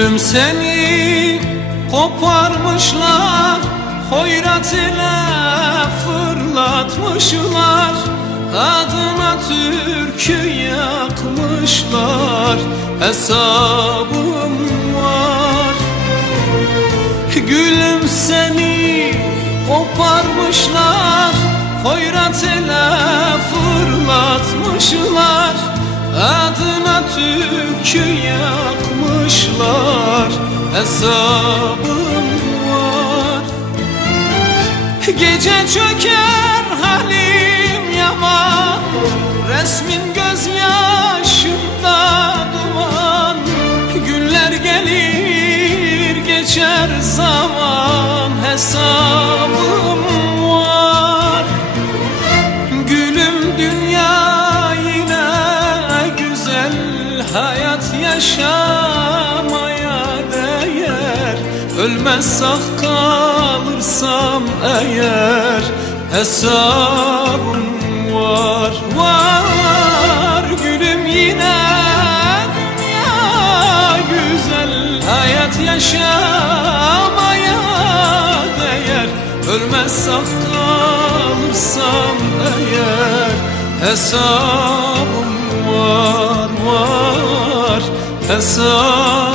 Gülüm seni koparmışlar Hoyrat ile fırlatmışlar. Adına türkü yakmışlar Hesabım var. Gülüm seni koparmışlar Hoyrat ile fırlatmışlar Adına türkü yakmışlar Hesabım var. Gece çöker halim yaman Resmin gözyaşımda yaşamaya değer. Ölmez sağ kalırsam eğer Hesabım var var Gülüm yine dünya. Güzel Hayat yaşamaya değer. Ölmez sağ kalırsam eğer Hesabım var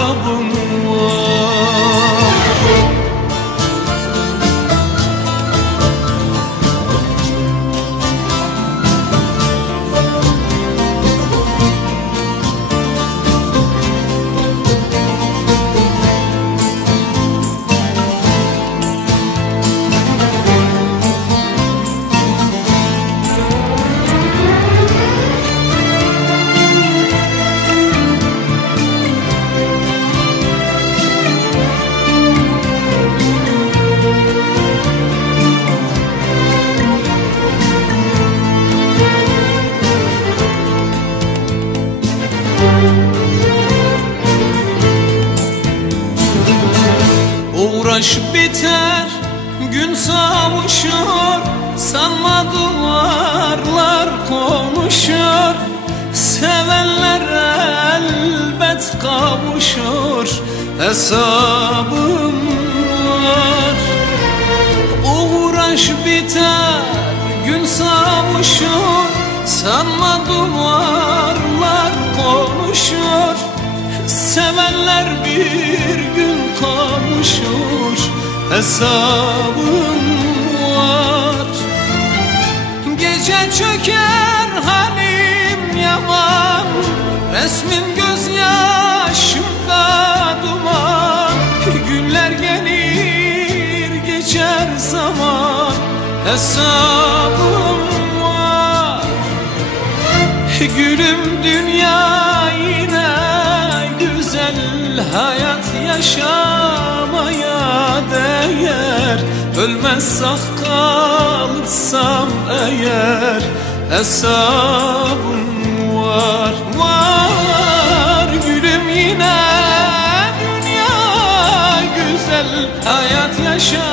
Uğraş biter, gün savuşur Sanma duvarlar konuşur. Sevenler elbet kavuşur Hesabım var. Uğraş biter, gün savuşur Sanma duvarlar konuşur Sevenler bir gün kavuşur Hesabım var. Gece çöker halim yaman. Resmin gözyaşımda duman. Günler gelir geçer zaman. Hesabım var. Gülüm dünya Hayat yaşamaya değer. Ölmez sağ kalırsam eğer Hesabım var. Var Gülüm yine dünya güzel. Hayat yaşamaya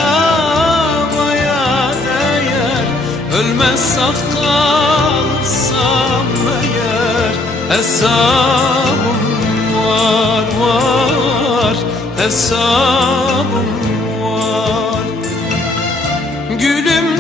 değer. Ölmez sağ kalırsam eğer Hesabım var var hesabım var. Gülüm